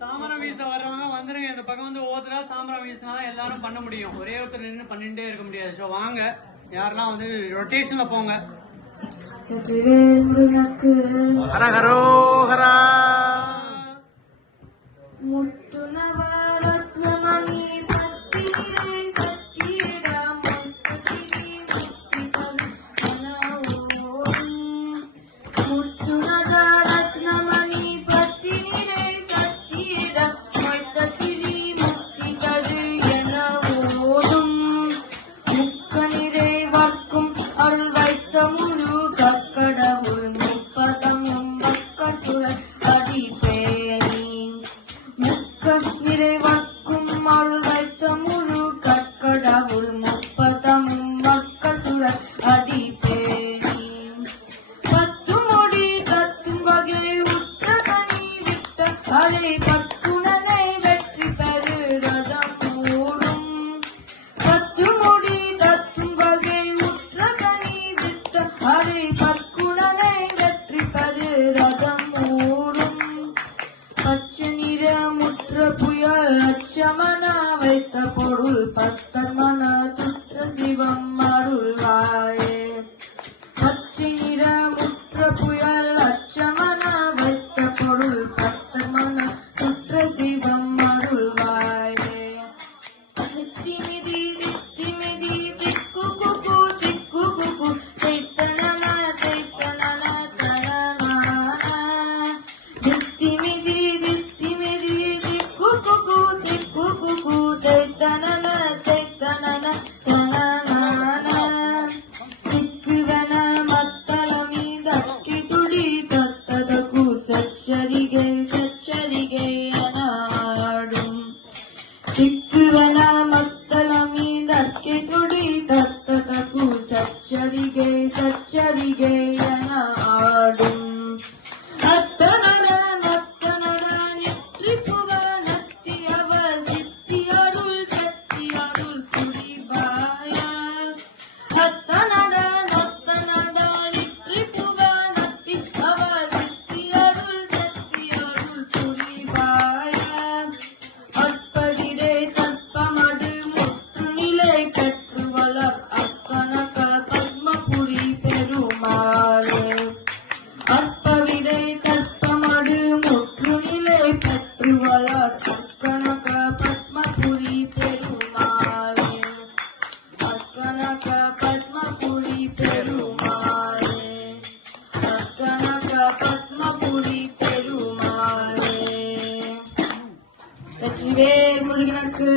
சாமரம் வீச வர்றவங்க வந்துருங்க. இந்த பக்கம் வந்து ஒவ்வொருத்தரா சாமரம் வீசினாதான் எல்லாரும் பண்ண முடியும். ஒரே ஒருத்தர் நின்று பண்ணிட்டே இருக்க முடியாது. ஸோ வாங்க, யாரெல்லாம் வந்து ரொட்டேஷன்ல போங்க. வைத்த பொருள் பத்தன் மன துற்ற சிவம் அருள்வாயே. பச்சை நிறமுற்ற புயல் அச்சமன வைத்த பொருள் பத்தன் மன துற்ற சிவம் அருள்வாயே. தித்திமிதி தித்திமிதி திக்கு குகு திக்கு குகு தைத்தனன தைத்தனன தனன தித்திமிதி தித்திமிதி திக்கு குகு திக்கு குகு தைத்தனன தைத்தனன தனன திக்குவன மத்தளமி ದಕ್ಕಿ ತುಡಿ ತತ್ತದಕು ಸಚ್ಚರಿಗೆ ಸಚ್ಚರಿಗೆ ಅನಾಡು ದಿಕ್ಕುವನ ಮತ್ತಳಮಿ ದಕ್ಕಿ ತುಡಿ ತತ್ತದಕು ಸಚ್ಚರಿಗೆ ಸಚ್ಚರಿಗೆ ಅನಾಡು ಅತ್ತನರ ಮತ್ತನರ ನಿತ್ರಿಪುವ ನತ್ತಿಯವ ಸಿತ್ತಿಯರುಳ್ ಸತ್ತಿಯರುಳ್ ಕುಡಿಬಾಯ ಅತ್ತನರ ಮತ್ತನರ ನಿತ್ರಿಪುವ ನತ್ತಿಯವ ಸಿತ್ತಿಯರುಳ್ ಸತ್ತಿಯರುಳ್ ಕುಡಿಬಾಯ ಅற்பವಿಡೆ ತತ್ಪಮಡು ಮುற்று நிலை பெற்று வளர் அக்கனக பத்மபுரி பெருமாளே. அற்பவிடை தற்பமடு முற்று நிலை பெற்று வளர் அக்கனக பத்மபுரி பெருமாளே. அக்கனக பத்மபுரி பெருமாளே. அக்கனக பத்மபுரி பெருமாளே. வெற்றிவேல் முருகனுக்கு.